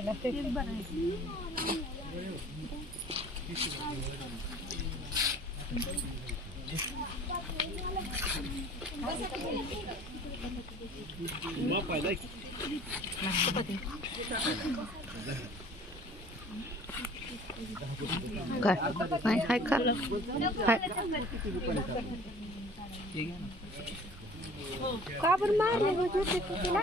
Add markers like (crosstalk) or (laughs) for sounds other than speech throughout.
करायला. काय? हाय का? हाय. का बरं मारले? तू तिला?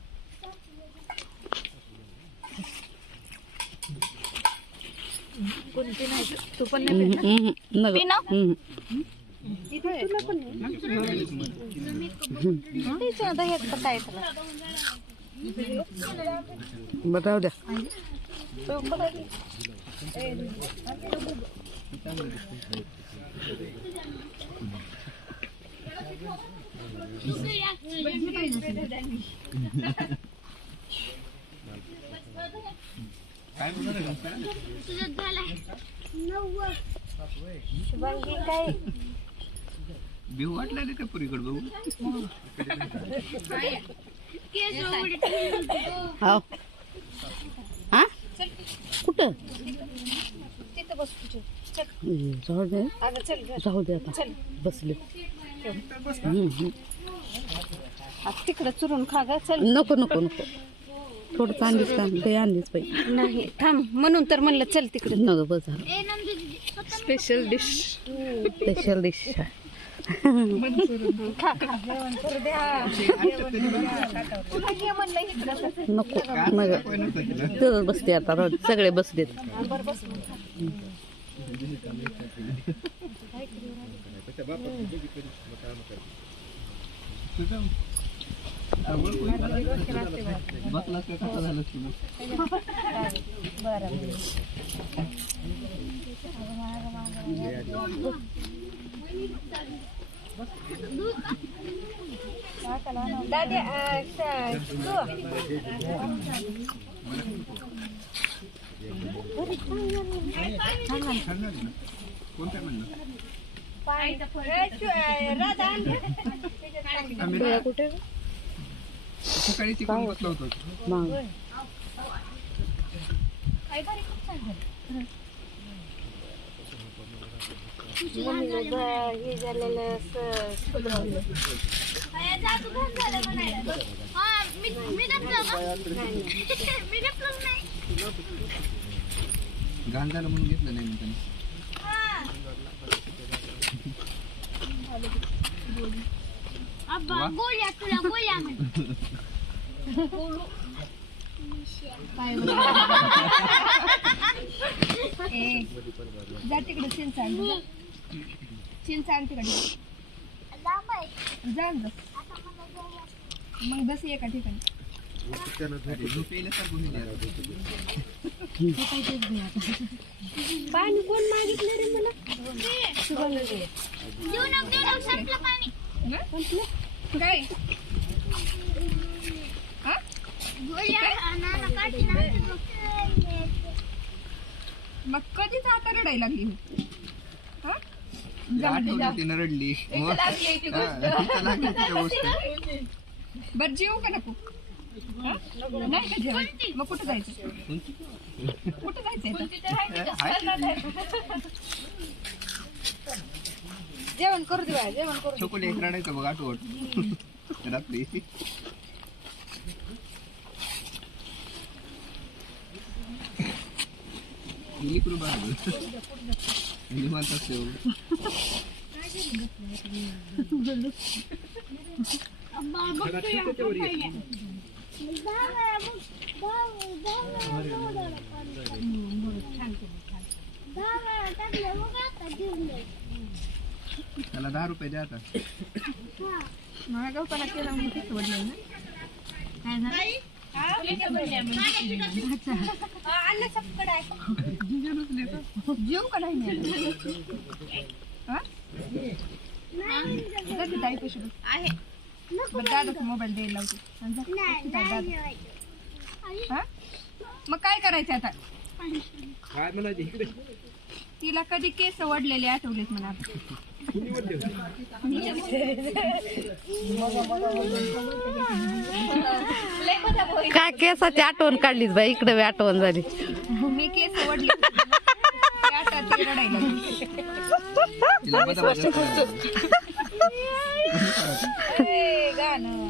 कोणती नाही तू पण नाही हम्म, हम्म, नग हम्म. तुला पण नाही दह्यात पण काय तुला बरं राहू द्या शुभांगी काय वाटलं पुरीकडे बघू हा कुठं तिथं बस तुझी चल हम्म, जाऊ दे अगं चल गं. जाऊ दे आता. चल बसले? तिकडं चुरून खा ग चल. नको नको नको. थोडं आणलीच का? दही आणलीच पाहिजे नाही थांब. म्हणून तर म्हणलं चल तिकडे. नग बस झालं. स्पेशल डिश स्पेशल डिश खा खा जेवण करू द्या तुला घे म्हणलं इकडं कसं नको. नग तिथंच बसते आता दे. सगळे बसलेत. बरं कोणत्या म्हणलं राधा कुठे सकाळी तिकडून बसलो होतो हे झालेलं. घाण झालं म्हणून घेतलं नाही मी त्यांनी. तुला म्हण ए, जा तिकडे चिंच आण जा. तिकडे जा जा. मग बस एका ठिकाणी. पाणी कोण मागितलं रे मला देऊ नको देऊ नको संपलं पाणी काय? मग कधीच आता रडायला लागली हा? तिनं रडली. हा, बर जेवू का नको? हा? नाही का मग कुठं जायचं? कुठं जायचंय आता? जेवण करू दे बाळा, जेवण करू दे. छोकोले एक रडायचं बघ आठवट रात्री निवांत असते बघ. त्याला दहा रुपये द्या आता. महागावपणा केला ना? काय झालं? जेव हा? ताई पैसे आहे. बरं दादा मोबाईल द्यायला लावते. हा? मग काय करायचं आता? काय म्हणायचे तिला कधी केस वडलेले आठवलेत म्हणा काय केसाची आठवण काढलीच बाई? इकडे बी आठवण झाली. मी केस वडले गाणं.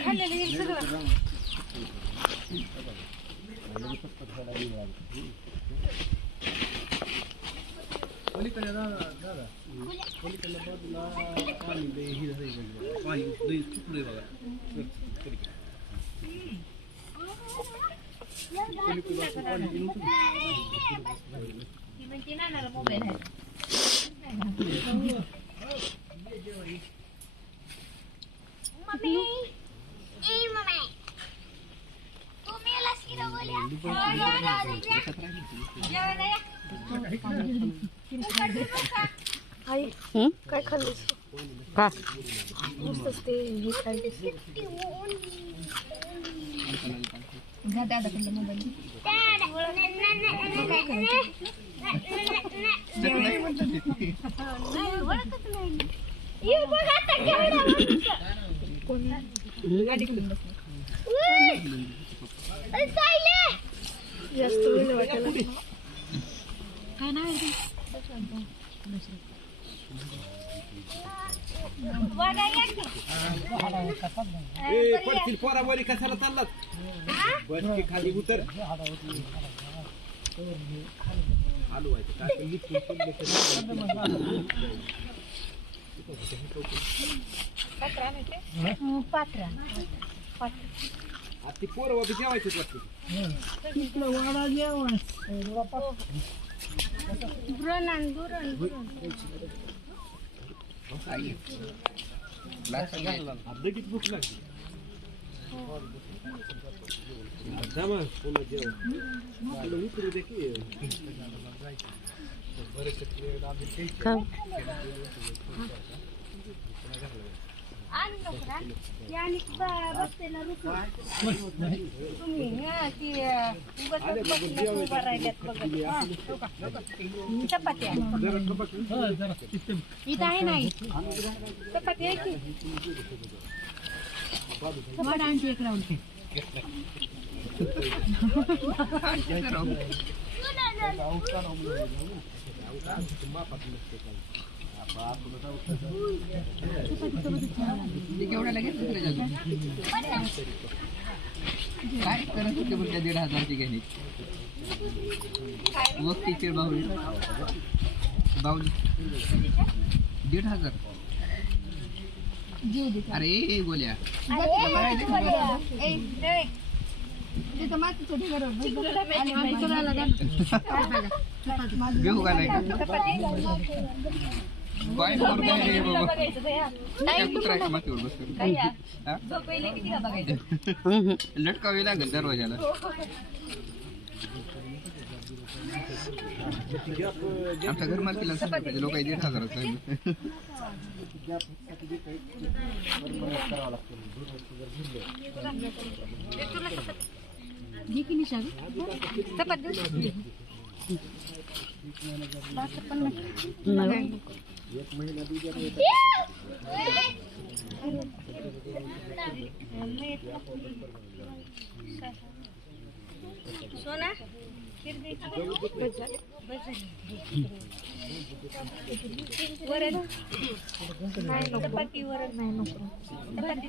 खाली सांगू गोल्या मार खातो बघ. काय केलंय तुला? खाल्लं का? खाल्लंय? मम्मी मम्मी ए खाल्लेलं हे सगळं मम्मी ए मम्मी तू मेलास की रे गोल्या जेवायला या. हम्म? काय खाल्लीस? का? नुसतंच ते हे. घ्या दादाकडे मोबाईल ओळखत नाही बघ आता केवढा माणूस. गाडीकडून बसलं उई. अरे सायले. जास्त वेळ वाटायला बघा या की. ए, पडतील पोरावरी कशाला चाललात बस की खाली उतर. पात्रा ती पोरं बी जेवायचीच वाटते. बुरण बुरण अर्धकीच भूक लागली. चपाती आणि बसतेला रुकू. तुम्ही हा, उभा राहिल्यात बघत. चपात्या इथं आहे नाही चपाती आहे की चपाती आणते एक राऊंड केवढ्या लगेच काय करत होते बरं त्या दीड हजारची घेणे वक्तीचे बाहुली बाहुली दीड हजार. जीव दे अरे ए, गोल्या. तिथं मातीचं ढिगार. आणि. (laughs) घेऊ का नाही? का चपाती काय पोर काय रे बाबा काय कुत्र्याच्या मातीवर बसतो हा? हम्म. लटकावी लागेल दरवाजाला. आमच्या घर मालकीला सांगितलं लोक दीड हजाराचं आहे. घे की निशा गं. चपाती देऊ? नाही. सोना वरण. नाही नको चपाती वरण. नाही नको चपाती